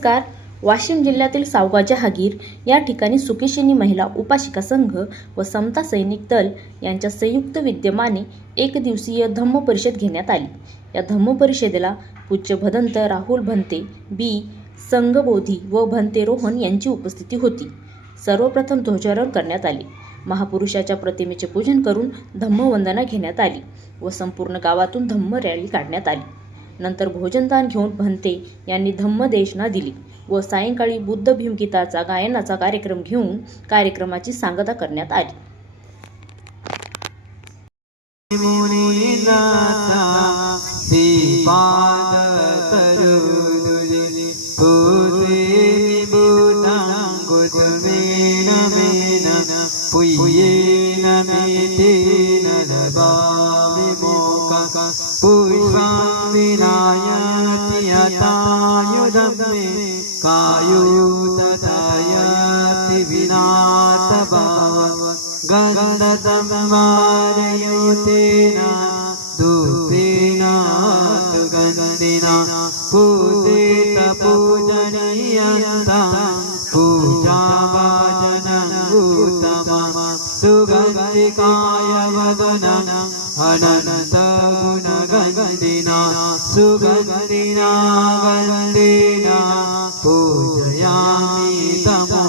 नमस्कार. वाशिम जिल्ह्यातील सावगा जहागीर या ठिकाणी सुकेशिनी महिला उपासिका संघ व समता सैनिक दल यांच्या संयुक्त विद्यमाने एक दिवसीय धम्म परिषद घेण्यात आली. या धम्म परिषदेला पूज्य भदंत राहुल भंते बी संघबोधी व भंते रोहन यांची उपस्थिती होती. सर्वप्रथम ध्वजारोहण करण्यात आले. महापुरुषाच्या प्रतिमेचे पूजन करून धम्मवंदना घेण्यात आली व संपूर्ण गावातून धम्म रॅली काढण्यात आली. नंतर भोजनदान घेऊन भंते यांनी धम्मदेशना दिली व सायंकाळी बुद्ध भीमगीताचा गायनाचा कार्यक्रम घेऊन कार्यक्रमाची सांगता करण्यात आली. कायुततायति विनाशभाव गन्धसंवारयुतेन धूपेन सुगन्धिना पूजित पूजनीयन्तं पूजाभाजनं उत्तमं सुगन्धिकाय वदनं अनन्तगुणगन्धिना सुगन्धिना गन्धिना पूजयामि तमो